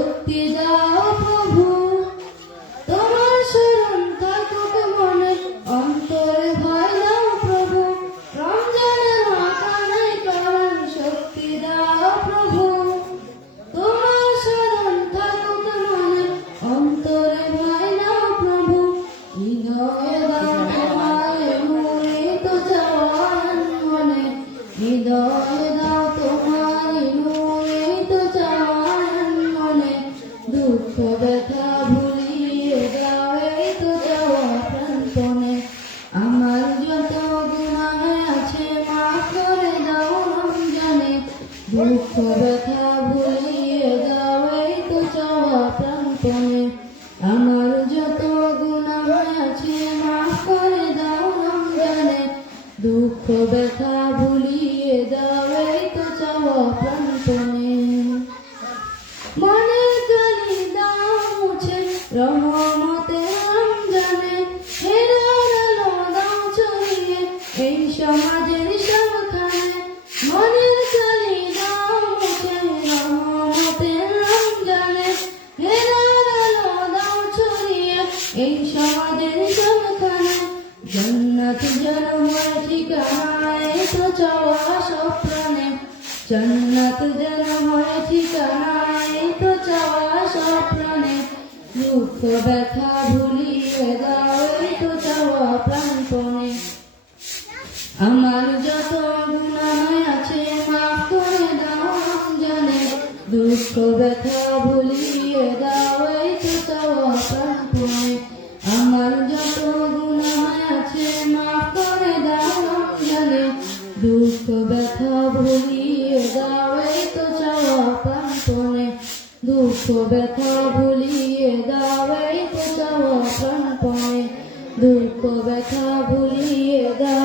শক্তি দাও প্রভু, তোমার শরণ থাকুক মনে, অন্তরে ভয় দাও প্রভু। রমজানের মাকানায় কারণ শক্তি দাও প্রভু, তোমার শরণ থাকুক মনে, অন্তরে ভয় দাও প্রভু। হৃদয়ে দাও তোমায় মুড়িত চাওয়ার মনে, হৃদয়ে দাও তোমায় মুড়িত চাওয়ার মনে। দুঃখ ব্যথা ভুলিয়ে দাও এই তো যাওয়া প্রাণপণে। আমার যত গুনাহ আছে মাফ করে দাও রমজানে, দুঃখ ব্যথা ভুলিয়ে দাও এই তো যাওয়া প্রাণপণে। আমার যত গুনাহ আছে মাফ করে দাও রমজানে, দুঃখ ব্যথা ভুলিয়ে দাও এই তো যাওয়া প্রাণপণে। মনের কালি দাও মুছে রহমতে রমজানে, হেরার আলো দাও ছড়িয়ে এই সমাজের সবখানে। মনের কালি দাও মুছে রহমতে রমজানে, হেরার আলো দাও ছড়িয়ে এই সমাজের সবখানে। জান্নাত যেন হয় ঠিকানা এই তো চাওয়া সব প্রাণে, জান্নাত যেন হয় ঠিকানা এই তো চাওয়া সব প্রাণে। দুঃখ ব্যথা ভুলিয়ে দাও এই তো চাওয়া প্রাণপণে। আমার যত গুনাহ আছে মাফ করে দাও রমজানে, দুঃখ ব্যথা ভুলিয়ে দাও এই তো চাওয়া প্রাণপণে। আমার যত গুনাহ আছে মাফ করে দাও রমজানে, দুঃখ ব্যথা ভুলিয়ে দাও এই তো চাওয়া প্রাণপণে। দুঃখ ব্যথা ভুলিয়ে দাও এই তো চাওয়া প্রাণপণে, দুঃখ ব্যথা ভুলিয়ে দাও।